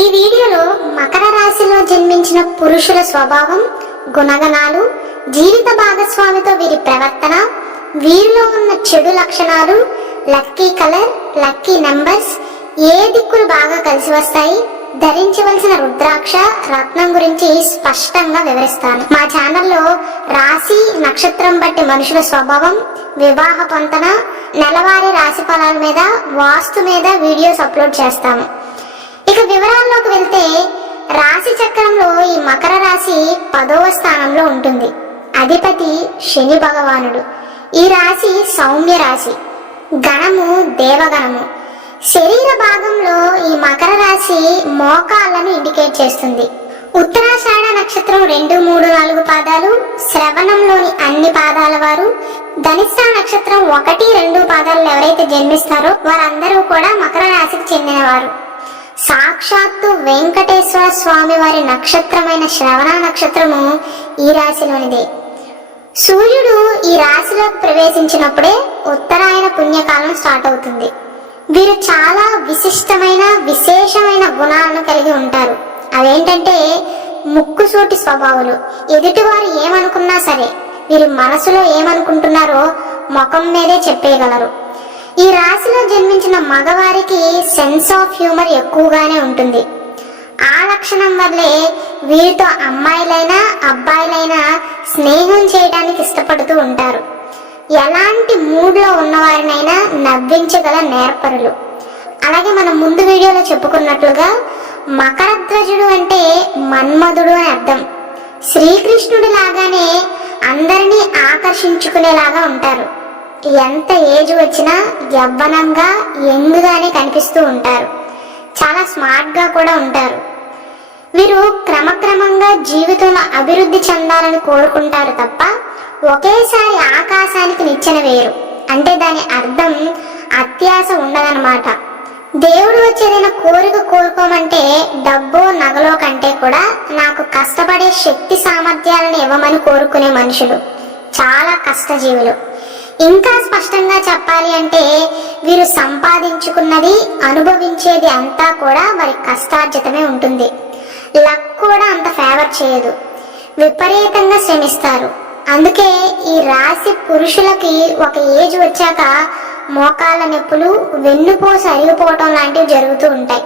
ఈ వీడియోలో మకర రాశిలో జన్మించిన పురుషుల స్వభావం, గుణగణాలు, జీవిత భాగస్వామితో వీరి ప్రవర్తన, వీరిలో ఉన్న చెడు లక్షణాలు, లక్కీ కలర్, లక్కీ నెంబర్స్, ఏ దిక్కులు బాగా కలిసి వస్తాయి, ధరించవలసిన రుద్రాక్ష రత్నం గురించి స్పష్టంగా వివరిస్తాను. మా ఛానల్లో రాశి నక్షత్రం బట్టి మనుషుల స్వభావం, వివాహ పొంతన, నెలవారీ రాశి ఫలాల మీద, వాస్తు మీద వీడియోస్ అప్లోడ్ చేస్తాము. ఇక వివరాల్లోకి వెళ్తే, రాశి చక్రంలో ఈ మకర రాశి 10వ స్థానంలో ఉంటుంది. అధిపతి శని భగవానుడు. ఈ రాశి సౌమ్య రాశి, గణము దేవగణము. శరీర భాగంలో ఈ మకర రాశి మోకాళ్ళను ఇండికేట్ చేస్తుంది. ఉత్తరాషాఢ నక్షత్రం 2, 3, 4 పాదాలు, శ్రవణంలోని అన్ని పాదాల వారు, ధనిష్ట నక్షత్రం 1, 2 పాదాలు ఎవరైతే జన్మిస్తారో వారందరూ కూడా మకర రాశికి చెందినవారు. సాక్షాత్తు వెంకటేశ్వర స్వామి వారి నక్షత్రమైన శ్రవణ నక్షత్రము ఈ రాశిలోనిదే. సూర్యుడు ఈ రాశిలో ప్రవేశించినప్పుడే ఉత్తరాయణ పుణ్యకాలం స్టార్ట్ అవుతుంది. వీరు చాలా విశేషమైన గుణాలను కలిగి ఉంటారు. అవేంటంటే ముక్కుసూటి స్వభావాలు. ఎదుటివారు ఏమనుకున్నా సరే వీరి మనసులో ఏమనుకుంటున్నారో ముఖం మీదే చెప్పేయగలరు. ఈ రాశిలో జన్మించిన మగవారికి సెన్స్ ఆఫ్ హ్యూమర్ ఎక్కువగానే ఉంటుంది. ఆ లక్షణం వల్లే వీరితో అమ్మాయిలైనా అబ్బాయిలైనా స్నేహం చేయడానికి ఇష్టపడుతూ ఉంటారు. ఎలాంటి మూడ్లో ఉన్నవారినైనా నవ్వించగల నేర్పరులు. అలాగే మనం ముందు వీడియోలో చెప్పుకున్నట్లుగా మకరధ్వజుడు అంటే మన్మధుడు అని అర్థం. శ్రీకృష్ణుడి లాగానే అందరినీ ఆకర్షించుకునేలాగా ఉంటారు. ఎంత ఏజ్ వచ్చినా యవ్వనంగా యంగ్గానే కనిపిస్తూ ఉంటారు. చాలా స్మార్ట్గా కూడా ఉంటారు. వీరు క్రమక్రమంగా జీవితంలో అభివృద్ధి చెందాలని కోరుకుంటారు తప్ప ఒకేసారి ఆకాశానికి నిచ్చెన వేరు. అంటే దాని అర్థం అత్యాశ ఉండదన్నమాట. దేవుడు వచ్చేదైనా కోరిక కోరుకోమంటే డబ్బు నగలో కంటే కూడా నాకు కష్టపడే శక్తి సామర్థ్యాలను ఇవ్వమని కోరుకునే మనుషులు చాలా కష్టజీవులు. ఇంకా స్పష్టంగా చెప్పాలి అంటే వీరు సంపాదించుకున్నది, అనుభవించేది అంతా కూడా వారి కష్టార్జితమే ఉంటుంది. లక్ కూడా అంత ఫేవర్ చేయదు. విపరీతంగా శ్రమిస్తారు. అందుకే ఈ రాశి పురుషులకి ఒక ఏజ్ వచ్చాక మోకాళ్ళ నొప్పులు, వెన్నుపూస అరిగిపోవటం లాంటివి జరుగుతూ ఉంటాయి.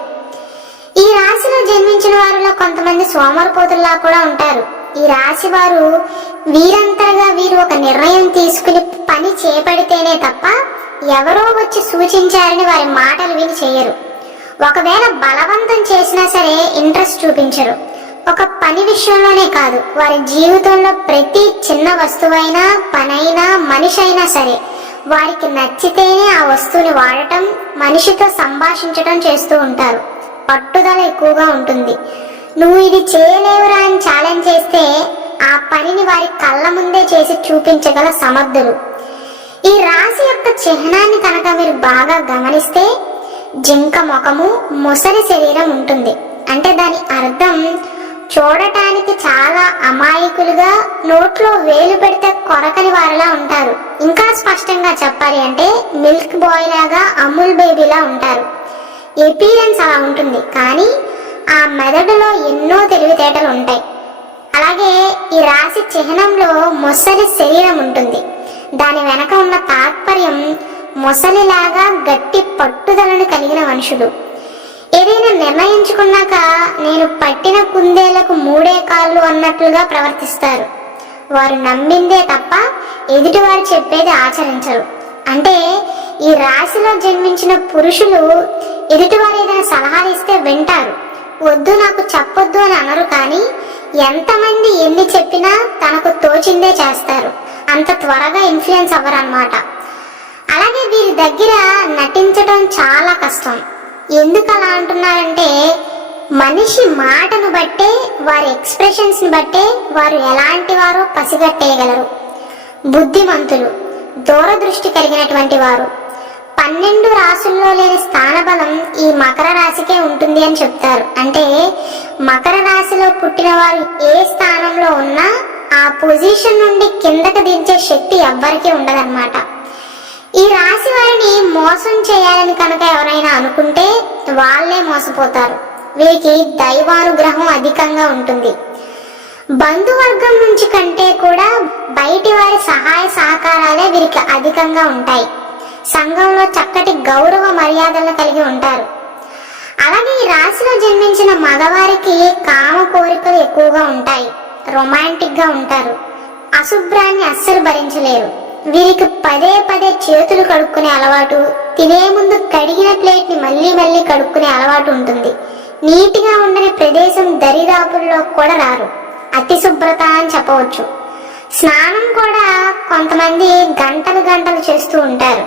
ఈ రాశిలో జన్మించిన వారిలో కొంతమంది సోమరిపోతుల్లా కూడా ఉంటారు. ఈ రాశి వారు వీరంతగా వీరు ఒక నిర్ణయం తీసుకుని పని చేపడితేనే తప్ప ఎవరో వచ్చి సూచించారని వారి మాటలు విని చేయరు. ఒకవేళ బలవంతం చేసినా సరే ఇంట్రెస్ట్ చూపించరు. ఒక పని విషయంలోనే కాదు, వారి జీవితంలో ప్రతి చిన్న వస్తువైనా, పనైనా, మనిషి అయినా సరే వారికి నచ్చితేనే ఆ వస్తువుని వాడటం, మనిషితో సంభాషించటం చేస్తూ ఉంటారు. పట్టుదల ఎక్కువగా ఉంటుంది. నువ్వు ఇది చేయలేవురా అని ఛాలెంజ్ చేస్తే ఆ పనిని వారి కళ్ళ ముందే చేసి చూపించగల సమర్థులు. ఈ రాశి యొక్క చిహ్నాన్ని కనుక మీరు బాగా గమనిస్తే జింక ముఖము, మొసలి శరీరం ఉంటుంది. అంటే దాని అర్థం చూడటానికి చాలా అమాయకులుగా, నోట్లో వేలు పెడితే కొరకని వారిలా ఉంటారు. ఇంకా స్పష్టంగా చెప్పాలి అంటే మిల్క్ బాయ్ లాగా, అమూల్ బేబీలా ఉంటారు. ఎపీరెన్స్ అలా ఉంటుంది, కానీ ఆ మెదడులో ఎన్నో తెలివితేటలు ఉంటాయి. అలాగే ఈ రాశి చిహ్నంలో మొసలి శరీరం ఉంటుంది. దాని వెనక ఉన్న తాత్పర్యం మొసలిలాగా గట్టి పట్టుదలను కలిగిన మనుషులు. ఏదైనా నిర్ణయించుకున్నాక నేను పట్టిన కుందేలకు 3 కాళ్ళు అన్నట్లుగా ప్రవర్తిస్తారు. వారు నమ్మిందే తప్ప ఎదుటివారు చెప్పేది ఆచరించరు. అంటే ఈ రాశిలో జన్మించిన పురుషులు ఎదుటివారు ఏదైనా సలహాలు ఇస్తే వింటారు. వద్దు నాకు చెప్పొద్దు అని అనరు, కానీ ఎంతమంది ఎన్ని చెప్పినా తనకు తోచిందే చేస్తారు. అంత త్వరగా ఇన్ఫ్లుయెన్స్ అవ్వరు అన్నమాట. అలాగే వీరి దగ్గర నటించడం చాలా కష్టం. ఎందుకు అలా అంటున్నారంటే మనిషి మాటను బట్టే, వారి ఎక్స్ప్రెషన్స్ ని బట్టే వారు ఎలాంటి వారో పసిగట్టేయగలరు. బుద్ధిమంతులు, దూరదృష్టి కలిగినటువంటి వారు. 12 రాశుల్లో లేని స్థానబలం ఈ మకర రాశికే ఉంటుంది అని చెప్తారు. అంటే మకర రాశిలో పుట్టిన వారు ఏ స్థానంలో ఉన్నా ఆ పొజిషన్ నుండి కిందకు దించే శక్తి ఎవ్వరికీ ఉండదన్నమాట. ఈ రాశి వారిని మోసం చేయాలని కనుక ఎవరైనా అనుకుంటే వాళ్ళే మోసపోతారు. వీరికి దైవానుగ్రహం అధికంగా ఉంటుంది. బంధువర్గం నుంచి కంటే కూడా బయటి వారి సహాయ సహకారాలే వీరికి అధికంగా ఉంటాయి. సంఘంలో చక్కటి గౌరవ మర్యాదలను కలిగి ఉంటారు. అలాగే ఈ రాశిలో జన్మించిన మగవారికి కామ కోరికలు ఎక్కువగా ఉంటాయి. రొమాంటిక్ గా ఉంటారు. అశుభ్రాన్ని అస్సలు భరించలేరు. వీరికి పదే పదే చేతులు కడుక్కునే అలవాటు, తినే ముందు కడిగిన ప్లేట్ ని మళ్ళీ మళ్ళీ కడుక్కునే అలవాటు ఉంటుంది. నీటిగా ఉండని ప్రదేశం దరిదాపుల్లో కూడా రారు. అతి శుభ్రత అని చెప్పవచ్చు. స్నానం కూడా కొంతమంది గంటలు గంటలు చేస్తూ ఉంటారు.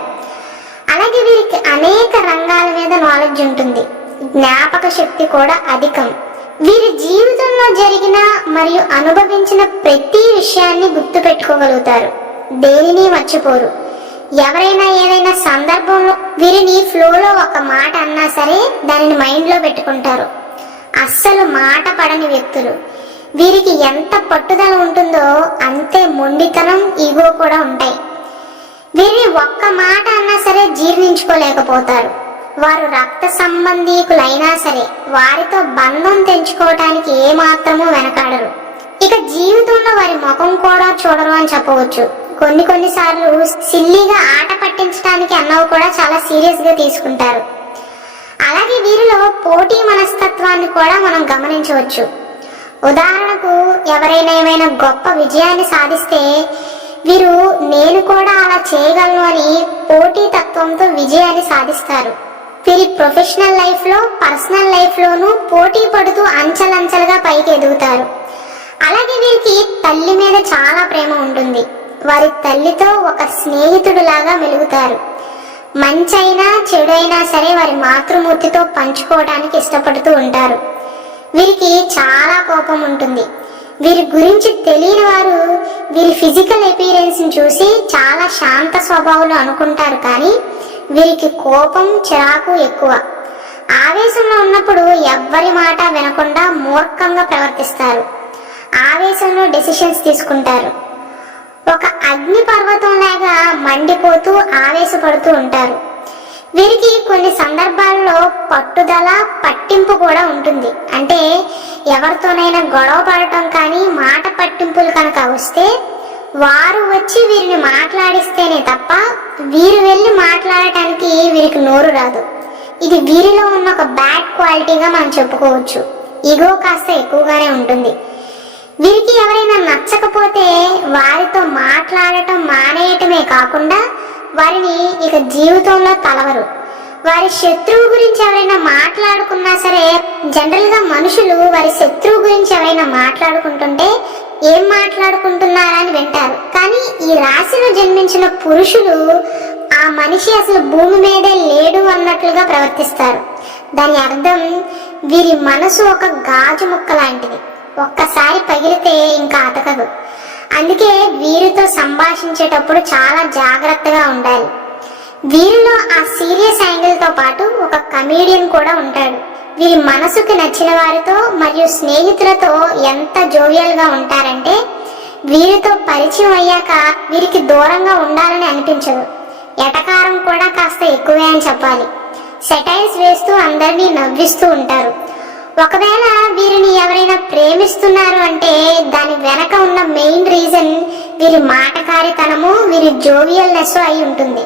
అలాగే వీరికి అనేక రంగాల మీద నాలెడ్జ్ ఉంటుంది. జ్ఞాపక శక్తి కూడా అధికం. వీరి జీవితంలో జరిగిన మరియు అనుభవించిన ప్రతి విషయాన్ని గుర్తు పెట్టుకోగలుగుతారు. దేనిని మర్చిపోరు. ఎవరైనా ఏదైనా సందర్భంలో వీరిని ఫ్లోలో ఒక మాట అన్నా సరే దానిని మైండ్ లో పెట్టుకుంటారు. అస్సలు మాట పడని వ్యక్తులు. వీరికి ఎంత పట్టుదల ఉంటుందో అంతే మొండితనం, ఈగో కూడా ఉంటాయి. వీరిని ఒక్క మాట అన్నా సరే జీర్ణించుకోలేకపోతారు. వారు రక్త సంబంధీకులైనా సరే వారితో బంధం తెంచుకోవటానికి ఏమాత్రమూ వెనకాడరు. ఇక జీవితంలో వారి ముఖం కూడా చూడరు అని చెప్పవచ్చు. కొన్నిసార్లు సిల్లీగా ఆట పట్టించడానికి అన్నవి కూడా చాలా సీరియస్ గా తీసుకుంటారు. అలాగే వీరిలో పోటీ మనస్తత్వాన్ని కూడా మనం గమనించవచ్చు. ఉదాహరణకు ఎవరైనా ఏమైనా గొప్ప విజయాన్ని సాధిస్తే వీరు నేను కూడా అలా చేయగలను అని పోటీ తత్వంతో విజయాన్ని సాధిస్తారు. వీరి ప్రొఫెషనల్ లైఫ్ లో, పర్సనల్ లైఫ్ లోనూ పోటీ పడుతూ అంచెలంచెలుగా పైకి ఎదుగుతారు. అలాగే వీరికి తల్లి మీద చాలా ప్రేమ ఉంటుంది. వారి తల్లితో ఒక స్నేహితుడు లాగా మెలుగుతారు. మంచైనా చెడైనా సరే వారి మాతృమూర్తితో పంచుకోవడానికి ఇష్టపడుతూ ఉంటారు. వీరికి చాలా కోపం ఉంటుంది. వీరి గురించి తెలియని వారు వీరి ఫిజికల్ అపీరెన్స్ ని చూసి చాలా శాంత స్వభావాలు అనుకుంటారు. కానీ వీరికి కోపం, చిరాకు ఎక్కువ. ఆవేశంలో ఉన్నప్పుడు ఎవ్వరి మాట వినకుండా మూర్ఖంగా ప్రవర్తిస్తారు. ఆవేశంలో డెసిషన్స్ తీసుకుంటారు. ఒక అగ్ని పర్వతం లాగా మండిపోతూ ఆవేశపడుతూ ఉంటారు. వీరికి కొన్ని సందర్భాల్లో పట్టుదల, పట్టింపు కూడా ఉంటుంది. అంటే ఎవరితోనైనా గొడవ పడటం కానీ మాట పట్టింపులు కనుక వస్తే వారు వచ్చి వీరిని మాట్లాడిస్తేనే తప్ప వీరు వెళ్ళి మాట్లాడటానికి వీరికి నోరు రాదు. ఇది వీరిలో ఉన్న ఒక బ్యాడ్ క్వాలిటీగా మనం చెప్పుకోవచ్చు. ఈగో కాస్త ఎక్కువగానే ఉంటుంది. వీరికి ఎవరైనా నచ్చకపోతే వారితో మాట్లాడటం మానేయటమే కాకుండా వారిని ఇక జీవితంలో తలవరు. వారి శత్రువు గురించి ఎవరైనా మాట్లాడుకున్నా సరే, జనరల్ గా మనుషులు వారి శత్రువు గురించి ఎవరైనా మాట్లాడుకుంటుంటే ఏం మాట్లాడుకుంటున్నారా అని వింటారు. కానీ ఈ రాశిలో జన్మించిన పురుషులు ఆ మనిషి అసలు భూమి మీదే లేడు అన్నట్లుగా ప్రవర్తిస్తారు. దాని అర్థం వీరి మనసు ఒక గాజు ముక్క లాంటిది. ఒక్కసారి పగిలితే ఇంకా అతకదు. అందుకే వీరితో సంభాషించేటప్పుడు చాలా జాగ్రత్తగా ఉండాలి. వీరిలో ఆ సీరియస్ యాంగిల్ తో పాటు ఒక కమీడియన్ కూడా ఉంటాడు. వీరి మనసుకు నచ్చిన వారితో మరియు స్నేహితులతో ఎంత జోవియల్ గా ఉంటారంటే వీరితో పరిచయం అయ్యాక వీరికి దూరంగా ఉండాలని అనిపించదు. ఎటకారం కూడా కాస్త ఎక్కువే అని చెప్పాలి. సెటైల్స్ వేస్తూ అందరినీ నవ్విస్తూ ఉంటారు. ఒకవేళ వీరిని ఎవరైనా ప్రేమిస్తున్నారు అంటే దాని వెనక ఉన్న మెయిన్ రీజన్ వీరి మాటకారితనము, వీరి జోవియల్నెస్ అయి ఉంటుంది.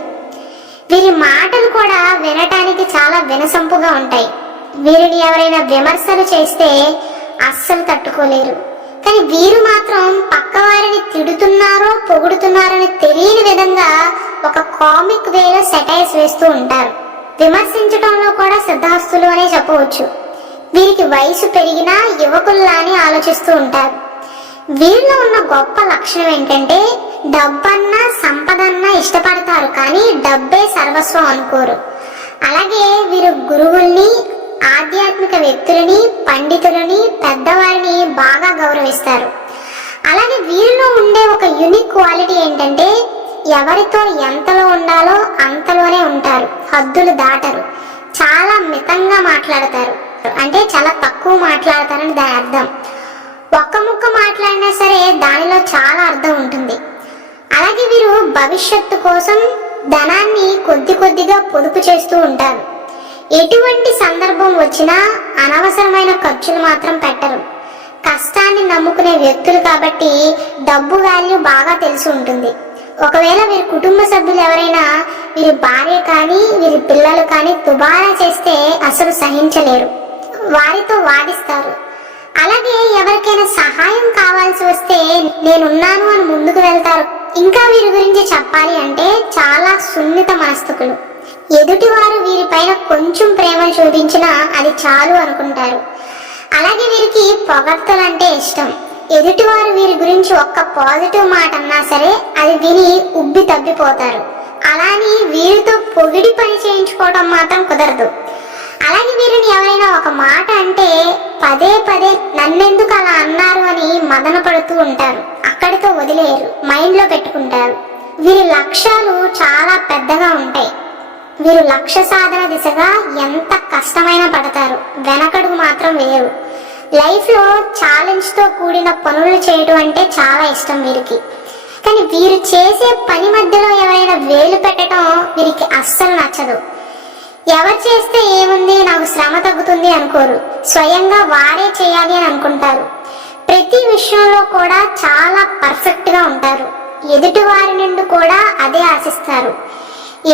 వీరి మాటలు కూడా వినటానికి చాలా వినసంపుగా ఉంటాయి. వీరిని ఎవరైనా విమర్శలు చేస్తే అస్సలు తట్టుకోలేరు. కానీ వీరు మాత్రం పక్క వారిని తిడుతున్నారో పొగుడుతున్నారో అని తెలియని విధంగా ఒక కామిక్ వేలో సెటైర్స్ వేస్తూ ఉంటారు. విమర్శించడంలో కూడా సిద్ధాస్తులు అనే చెప్పవచ్చు. వీరికి వయసు పెరిగినా యువకుల్లానే ఆలోచిస్తూ ఉంటారు. వీరిలో ఉన్న గొప్ప లక్షణం ఏంటంటే డబ్బన్నా సంపదన్నా ఇష్టపడతారు, కానీ డబ్బే సర్వస్వం అనుకోరు. అలాగే వీరు గురువుల్ని, ఆధ్యాత్మిక వ్యక్తులని, పండితులని, పెద్దవారిని బాగా గౌరవిస్తారు. అలాగే వీరిలో ఉండే ఒక యూనిక్ క్వాలిటీ ఏంటంటే ఎవరితో ఎంతలో ఉండాలో అంతలోనే ఉంటారు. హద్దులు దాటరు. చాలా మితంగా మాట్లాడతారు. అంటే చాలా తక్కువ మాట్లాడతారని దాని అర్థం. ఒక్క ముక్క మాట్లాడినా సరే దానిలో చాలా అర్థం ఉంటుంది. అలాగే వీరు భవిష్యత్తు కోసం ధనాన్ని కొద్ది కొద్దిగా పొదుపు చేస్తూ ఉంటారు. ఎటువంటి సందర్భం వచ్చినా అనవసరమైన ఖర్చులు మాత్రం పెట్టరు. కష్టాన్ని నమ్ముకునే వ్యక్తులు కాబట్టి డబ్బు వాల్యూ బాగా తెలిసి ఉంటుంది. ఒకవేళ వీరి కుటుంబ సభ్యులు ఎవరైనా వీరి భార్య కానీ వీరి పిల్లలు కానీ దుబారా చేస్తే అసలు సహించలేరు, వారితో వాదిస్తారు. అలాగే ఎవరికైనా సహాయం కావాల్సి వస్తే నేనున్నాను అని ముందుకు వెళ్తారు. ఇంకా వీరి గురించి చెప్పాలి అంటే చాలా సున్నిత మనస్తకులు. ఎదుటివారు వీరిపైన కొంచెం ప్రేమను చూపించినా అది చాలు అనుకుంటారు. అలాగే వీరికి పొగడ్తలంటే ఇష్టం. ఎదుటివారు వీరి గురించి ఒక్క పాజిటివ్ మాట అన్నా సరే అది విని ఉబ్బి తబ్బిపోతారు. అలాని వీరితో పొగిడి పని చేయించుకోవడం మాత్రం కుదరదు. అలాగే వీరిని ఎవరైనా ఒక మాట అంటే పదే పదే నన్నెందుకు అలా అన్నారు అని మదన పడుతూ ఉంటారు. అక్కడితో వదిలేయరు, మైండ్లో పెట్టుకుంటారు. వీరి లక్ష్యాలు చాలా పెద్దగా ఉంటాయి. వీరు లక్ష్య సాధన దిశగా ఎంత కష్టమైనా పడతారు, వెనకడుగు మాత్రం వేయరు. లైఫ్లో ఛాలెంజ్తో కూడిన పనులు చేయడం అంటే చాలా ఇష్టం వీరికి. కానీ వీరు చేసే పని మధ్యలో ఎవరైనా వేలు పెట్టడం వీరికి అస్సలు నచ్చదు. ఎవరు చేస్తే ఏముంది, నాకు శ్రమ తగ్గుతుంది అనుకోరు, స్వయంగా వారే చేయాలి అని అనుకుంటారు. ప్రతి విషయంలో కూడా చాలా పర్ఫెక్ట్గా ఉంటారు. ఎదుటి వారి నుండి కూడా అదే ఆశిస్తారు.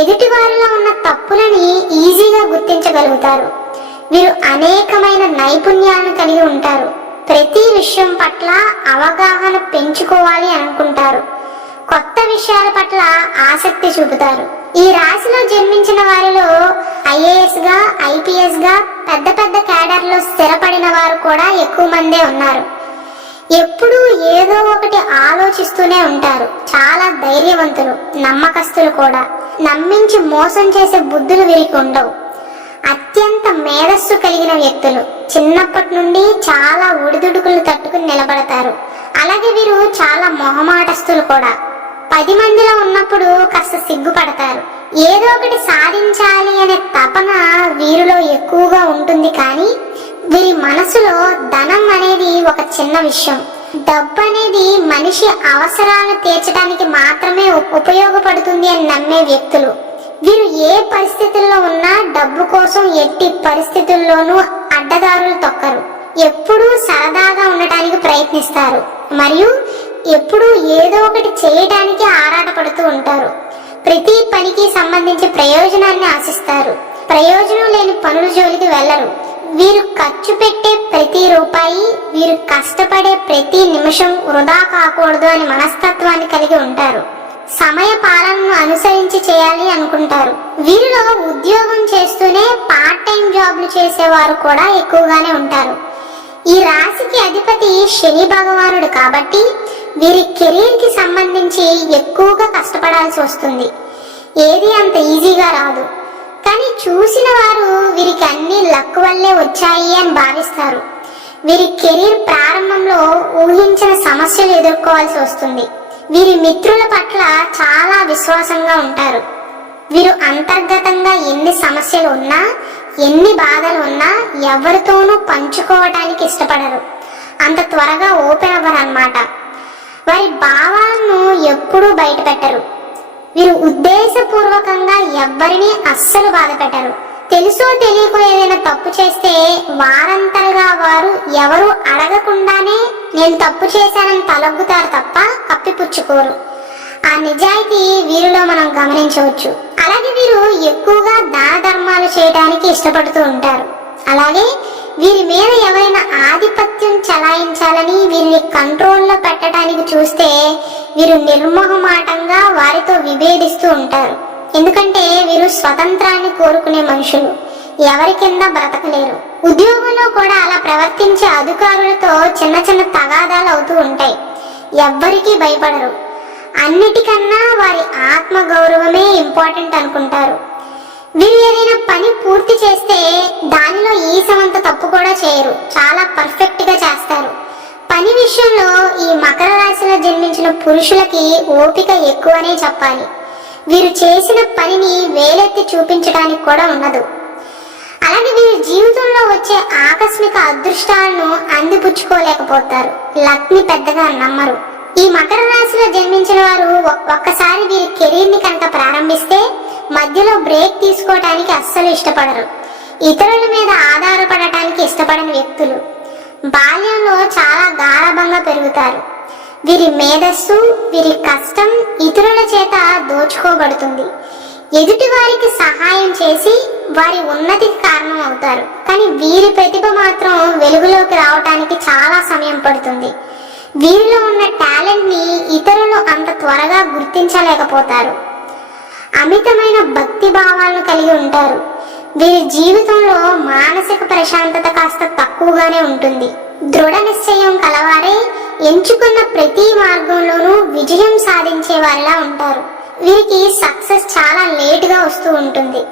ఎదుటి వారిలో ఉన్న తప్పులని ఈజీగా గుర్తించగలుగుతారు. వీరు అనేకమైన నైపుణ్యాలను కలిగి ఉంటారు. ప్రతి విషయం పట్ల అవగాహన పెంచుకోవాలి అనుకుంటారు. కొత్త విషయాల పట్ల ఆసక్తి చూపుతారు. ఈ రాశిలో జన్మించిన వారిలో ఐఏఎస్ గా, ఐపీఎస్ గా, పెద్ద పెద్ద క్యాడర్లో స్థిరపడిన వారు కూడా ఎక్కువ మందే ఉన్నారు. ఎప్పుడూ ఏదో ఒకటి ఆలోచిస్తూనే ఉంటారు. చాలా ధైర్యవంతులు, నమ్మకస్తులు కూడా. నమ్మించి మోసం చేసే బుద్ధులు వీరికి ఉండవు. అత్యంత మేధస్సు కలిగిన వ్యక్తులు. చిన్నప్పటి నుండి చాలా ఒడిదుడుకులు తట్టుకుని నిలబడతారు. అలాగే వీరు చాలా మొహమాటస్తులు కూడా. 10 మందిలో ఉన్నప్పుడు కాస్త సిగ్గుపడతారు. ఏదో ఒకటి సాధించాలి అనే తపన వీరిలో ఎక్కువగా ఉంటుంది. కానీ వీరి మనసులో ధనం అనేది ఒక చిన్న విషయం. డబ్బు అనేది మనిషి అవసరాలను తీర్చడానికి మాత్రమే ఉపయోగపడుతుంది అని నమ్మే వ్యక్తులు. వీరు ఏ పరిస్థితుల్లో ఉన్నా డబ్బు కోసం ఎట్టి పరిస్థితుల్లోనూ అడ్డదారులు తొక్కరు. ఎప్పుడూ సరదాగా ఉండటానికి ప్రయత్నిస్తారు మరియు ఎప్పుడూ ఏదో ఒకటి చేయడానికి ఆరాటపడుతూ ఉంటారు. ప్రతి పనికి సంబంధించి ప్రయోజనాన్ని ఆశిస్తారు. ప్రయోజనం లేని పనుల జోలికి వెళ్లరు. వీరు ఖర్చు పెట్టే ప్రతి రూపాయి, వీరు కష్టపడే ప్రతి నిమిషం వృధా కాకూడదు అని మనస్తత్వాన్ని కలిగి ఉంటారు. సమయ పాలనను అనుసరించి చేయాలి అనుకుంటారు. వీరిలో ఉద్యోగం చేస్తూనే పార్ట్ టైం జాబ్లు చేసేవారు కూడా ఎక్కువగానే ఉంటారు. ఈ రాశికి అధిపతి శని భగవానుడు కాబట్టి వీరి కెరీర్ కి సంబంధించి ఎక్కువగా కష్టపడాల్సి వస్తుంది. ఏది అంత ఈజీగా రాదు. కానీ చూసిన వారు వీరికి అన్ని లక్ వల్లే వచ్చాయి అని భావిస్తారు. వీరి కెరీర్ ప్రారంభంలో ఊహించిన సమస్యలు ఎదుర్కోవాల్సి వస్తుంది. వీరి మిత్రుల పట్ల చాలా విశ్వాసంగా ఉంటారు. వీరు అంతర్గతంగా ఎన్ని సమస్యలు ఉన్నా, ఎన్ని బాధలు ఉన్నా ఎవరితోనూ పంచుకోవటానికి ఇష్టపడరు. అంత త్వరగా ఓపెన్ అవ్వరు అన్నమాట. వారి భావాలను ఎప్పుడూ బయట పెట్టరు. వీరు ఉద్దేశపూర్వకంగా ఎవ్వరిని అస్సలు బాధ పెట్టరు. తెలుసో తెలియకో ఏదైనా తప్పు చేస్తే వారంతలుగా వారు ఎవరు అడగకుండానే నేను తప్పు చేశానని తలొగ్గుతారు తప్ప కప్పిపుచ్చుకోరు. ఆ నిజాయితీ వీరిలో మనం గమనించవచ్చు. అలాగే వీరు ఎక్కువగా దాన ధర్మాలు చేయడానికి ఇష్టపడుతూ ఉంటారు. అలాగే వీరి మీద ఎవరైనా ఆధిపత్యం చలాయించాలని వీరిని కంట్రోల్లో పెట్టడానికి చూస్తే వీరు నిర్మోహమాటంగా వారితో విభేదిస్తూ ఉంటారు. ఎందుకంటే వీరు స్వతంత్రాన్ని కోరుకునే మనుషులు. ఎవరి కింద బ్రతకలేరు. ఉద్యోగంలో కూడా అలా ప్రవర్తించే అధికారులతో చిన్న చిన్న తగాదాలు అవుతూ ఉంటాయి. ఎవ్వరికీ భయపడరు. అన్నిటికన్నా వారి ఆత్మ గౌరవమే ఇంపార్టెంట్ అనుకుంటారు. వీరు ఏదైనా పని పూర్తి చేస్తే దానిలో ఈసమంత తప్పు కూడా చేయరు. చాలా పర్ఫెక్ట్ గా చేస్తారు. పని విషయంలో ఈ మకర రాశిలో జన్మించిన పురుషులకి ఓపిక ఎక్కువనే చెప్పాలి. వీరు చేసిన పనిని వేలెత్తి చూపించడానికి కూడా ఉండదు. అలాగే వీరి జీవితంలో వచ్చే ఆకస్మిక అదృష్టాలను అందిపుచ్చుకోలేకపోతారు. లక్ని పెద్దగా నమ్మరు. ఈ మకర రాశిలో జన్మించిన వారు ఒక్కసారి వీరి కెరీర్ ని కనుక ప్రారంభిస్తే మధ్యలో బ్రేక్ తీసుకోవడానికి అస్సలు ఇష్టపడరు. ఇతరుల మీద ఆధారపడటానికి ఇష్టపడని వ్యక్తులు. బాల్యంలో చాలా గారాబంగా పెరుగుతారు. వీరి మేధస్సు, వీరి కష్టం ఇతరుల చేత దోచుకోబడుతుంది. ఎదుటి వారికి సహాయం చేసి వారి ఉన్నతికి కారణం అవుతారు. కానీ వీరి ప్రతిభ మాత్రం వెలుగులోకి రావటానికి చాలా సమయం పడుతుంది. వీరిలో ఉన్న టాలెంట్ ని ఇతరులు అంత త్వరగా గుర్తించలేకపోతారు. అమితమైన భక్తి భావాలను కలిగి ఉంటారు. వీరి జీవితంలో మానసిక ప్రశాంతత కాస్త తక్కువగానే ఉంటుంది. దృఢ నిశ్చయం కలవారే ఎంచుకున్న ప్రతి మార్గంలోనూ విజయం సాధించే వారిలా ఉంటారు. వీరికి సక్సెస్ చాలా లేటుగా వస్తూ ఉంటుంది.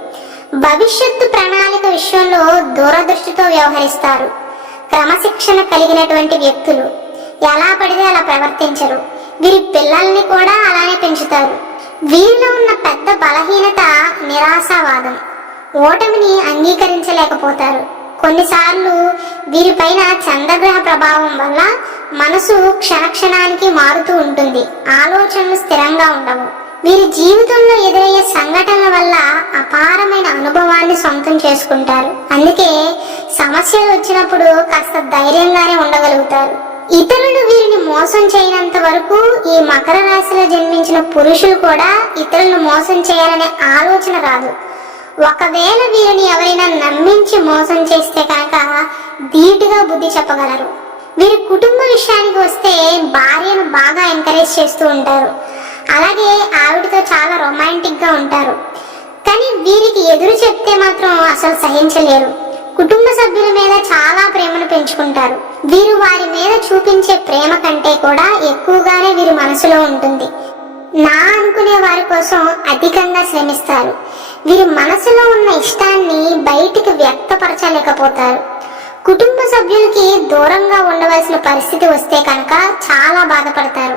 భవిష్యత్తు ప్రణాళిక విషయంలో దూరదృష్టితో వ్యవహరిస్తారు. క్రమశిక్షణ కలిగినటువంటి వ్యక్తులు. ఎలా పడితే అలా ప్రవర్తించరు. వీరి పిల్లల్ని కూడా అలానే పెంచుతారు. వీరిలో ఉన్న పెద్ద బలహీనత నిరాశావాదం. ఓటమిని అంగీకరించలేకపోతారు. కొన్నిసార్లు వీరిపైన చంద్రగ్రహ ప్రభావం వల్ల మనసు క్షణక్షణానికి మారుతూ ఉంటుంది. ఆలోచనలు స్థిరంగా ఉండవు. వీరి జీవితంలో ఎదురయ్యే సంఘటనల వల్ల అపారమైన అనుభవాన్ని సొంతం చేసుకుంటారు. అందుకే సమస్యలు వచ్చినప్పుడు కాస్త ధైర్యంగానే ఉండగలుగుతారు. ఇతరులు వీరిని మోసం చేయనంత వరకు ఈ మకర రాశిలో జన్మించిన పురుషులు కూడా ఇతరులను మోసం చేయాలనే ఆలోచన రాదు. ఒకవేళ వీరిని ఎవరైనా నమ్మించి మోసం చేస్తే కనుక ధీటుగా బుద్ధి చెప్పగలరు. వీరి కుటుంబ విషయానికి వస్తే భార్యను బాగా ఎంకరేజ్ చేస్తూ ఉంటారు. అలాగే ఆవిడతో చాలా రొమాంటిక్ గా ఉంటారు. కానీ వీరికి ఎదురు చెప్తే మాత్రం అసలు సహించలేరు. కుటుంబ సభ్యుల మీద చాలా ప్రేమను పెంచుకుంటారు. వీరు వారి మీద చూపించే ప్రేమ కంటే కూడా ఎక్కువగానే వీరి మనసులో ఉంటుంది. నా అనుకునే వారి కోసం అధికంగా శ్రమిస్తారు. వీరి మనసులో ఉన్న ఇష్టాన్ని బయటికి వ్యక్తపరచలేకపోతారు. కుటుంబ సభ్యులకి దూరంగా ఉండవలసిన పరిస్థితి వస్తే కనుక చాలా బాధపడతారు.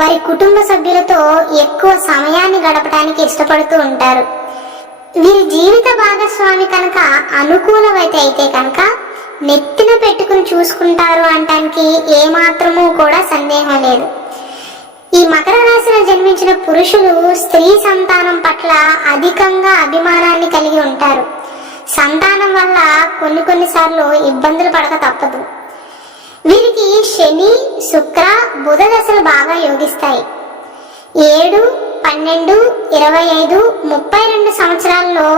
వారి కుటుంబ సభ్యులతో ఎక్కువ సమయాన్ని గడపడానికి ఇష్టపడుతూ ఉంటారు. వీరి జీవిత భాగస్వామి కనుక అనుకూలమైతే అయితే కనుక నెత్తిన పెట్టుకుని చూసుకుంటారు అనటానికి ఏమాత్రమూ కూడా సందేహం లేదు. ఈ మకర రాశిలో జన్మించిన పురుషులు స్త్రీ సంతానం పట్ల అధికంగా అభిమానాన్ని కలిగి ఉంటారు. సంతానం వల్ల కొన్నిసార్లు ఇబ్బందులు పడక తప్పదు. వీరికి శని, శుక్ర, బుధ దశలు బాగా యోగిస్తాయి. 7, 12, 25, 32 సంవత్సరాల్లో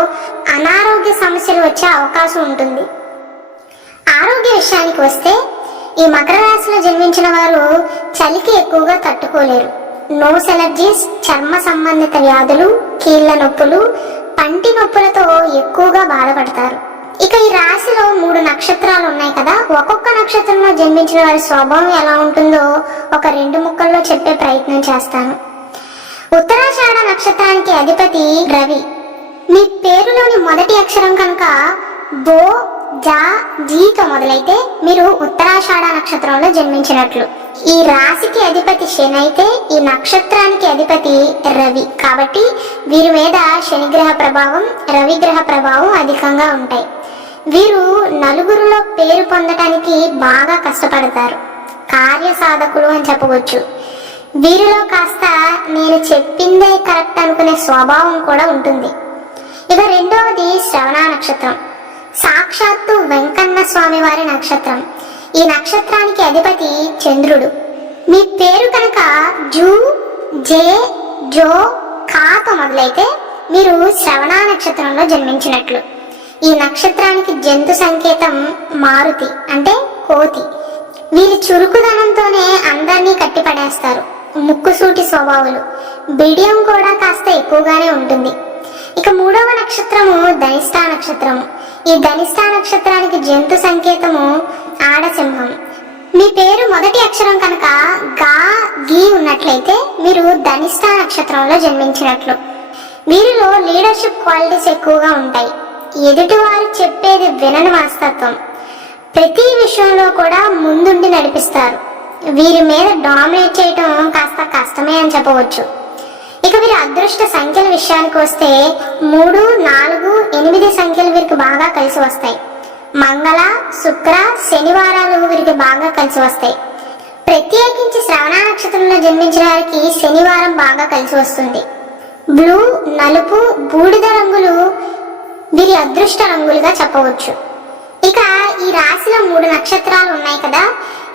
అనారోగ్య సమస్యలు వచ్చే అవకాశం ఉంటుంది. ఆరోగ్య విషయానికి వస్తే ఈ మకర రాశిలో జన్మించిన వారు చలికి ఎక్కువగా తట్టుకోలేరు. నోస్ ఎలర్జీస్, చర్మ సంబంధిత వ్యాధులు, కీళ్ల నొప్పులు, పంటి నొప్పులతో ఎక్కువగా బాధపడతారు. ఇక ఈ రాశిలో 3 నక్షత్రాలు ఉన్నాయి కదా. ఒక్కొక్క నక్షత్రంలో జన్మించిన వారి స్వభావం ఎలా ఉంటుందో ఒక 2 ముక్కల్లో చెప్పే ప్రయత్నం చేస్తాను. ఉత్తరాషాఢ నక్షత్రానికి అధిపతి రవి. మీ పేరులోని మొదటి అక్షరం కనుక బో, జా, జీతో మొదలైతే మీరు ఉత్తరాషాఢ నక్షత్రంలో జన్మించినట్లు. ఈ రాశికి అధిపతి శని అయితే ఈ నక్షత్రానికి అధిపతి రవి. కాబట్టి వీరి మీద శనిగ్రహ ప్రభావం, రవిగ్రహ ప్రభావం అధికంగా ఉంటాయి. వీరు నలుగురిలో పేరు పొందటానికి బాగా కష్టపడతారు. కార్యసాధకులు అని చెప్పవచ్చు. వీరిలో కాస్త నేను చెప్పిందే కరెక్ట్ అనుకునే స్వభావం కూడా ఉంటుంది. ఇక రెండవది శ్రవణ నక్షత్రం. సాక్షాత్తు వెంకన్న స్వామి వారి నక్షత్రం. ఈ నక్షత్రానికి అధిపతి చంద్రుడు. మీ పేరు కనుక జూ, జే, జో, కాతో మొదలైతే మీరు శ్రవణ నక్షత్రంలో జన్మించినట్లు. ఈ నక్షత్రానికి జంతు సంకేతం మారుతి, అంటే కోతి. వీరి చురుకుదనంతోనే అందరినీ కట్టిపడేస్తారు. ముక్కుసూటి స్వభావాలు. బిడియం కూడా కాస్త ఎక్కువగానే ఉంటుంది. ఇక మూడవ నక్షత్రము ధనిష్ఠా నక్షత్రము. ఈ ధనిష్ఠా నక్షత్రానికి జంతు సంకేతము ఆడసింహం. మీ పేరు మొదటి అక్షరం కనుక గా, గీ ఉన్నట్లయితే మీరు ధనిష్ఠా నక్షత్రంలో జన్మించినట్లు. వీరిలో లీడర్షిప్ క్వాలిటీస్ ఎక్కువగా ఉంటాయి. ఎదుటివారు చెప్పేది వినని మనస్తత్వం. ప్రతి విషయంలో కూడా ముందుండి నడిపిస్తారు. వీరి మీద డామినేట్ చేయటం కాస్త కష్టమే అని చెప్పవచ్చు. ఇక వీరి అదృష్ట సంఖ్యల విషయానికి వస్తే 3, 4, 8 సంఖ్యలు వీరికి బాగా కలిసి వస్తాయి. మంగళ, శుక్ర, శనివారాలు వీరికి బాగా కలిసి వస్తాయి. ప్రత్యేకించి శ్రవణ నక్షత్రంలో జన్మించిన వారికి శనివారం బాగా కలిసి వస్తుంది. బ్లూ, నలుపు, బూడిద రంగులు వీరి అదృష్ట రంగులుగా చెప్పవచ్చు. ఇక ఈ రాశిలో 3 నక్షత్రాలు ఉన్నాయి కదా,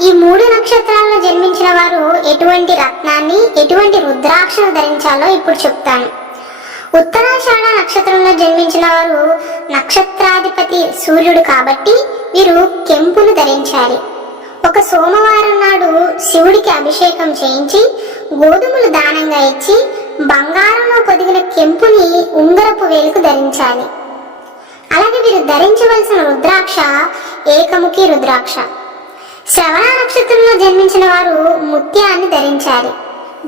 ఈ 3 నక్షత్రాల్లో జన్మించిన వారు ఎటువంటి రత్నాన్ని, ఎటువంటి రుద్రాక్షను ధరించాలో ఇప్పుడు చెప్తాను. ఉత్తరాషాఢ నక్షత్రంలో జన్మించిన వారు నక్షత్రాధిపతి సూర్యుడు కాబట్టి వీరు కెంపును ధరించాలి. ఒక సోమవారం నాడు శివుడికి అభిషేకం చేయించి గోధుమలు దానంగా ఇచ్చి బంగారంలో పొదిగిన కెంపుని ఉంగరపు వేలుకు ధరించాలి. అలాగే వీరు ధరించవలసిన రుద్రాక్ష ఏకముఖి రుద్రాక్ష. శ్రవణ నక్షత్రంలో జన్మించిన వారు ముత్యాన్ని ధరించాలి.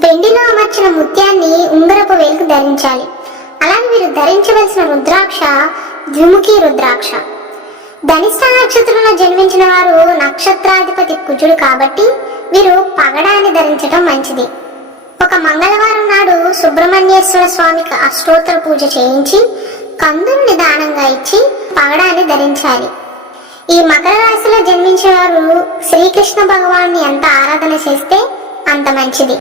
వెండిలో అమర్చిన ముత్యాన్ని ఉంగరపు వేలుకు ధరించాలి. అలాగే వీరు ధరించవలసిన రుద్రాక్ష ద్విముఖి రుద్రాక్ష. ధనిష్ట నక్షత్రంలో జన్మించిన వారు నక్షత్రాధిపతి కుజుడు కాబట్టి వీరు పగడాన్ని ధరించడం మంచిది. ఒక మంగళవారం నాడు సుబ్రహ్మణ్యేశ్వర స్వామికి అష్టోత్తర పూజ చేయించి కందుని దానంగా ఇచ్చి పగడాన్ని ధరించాలి. ఈ మకర రాశిలో జన్మించిన వారు శ్రీకృష్ణ భగవాన్ని ఎంత ఆరాధన చేస్తే అంత మంచిది.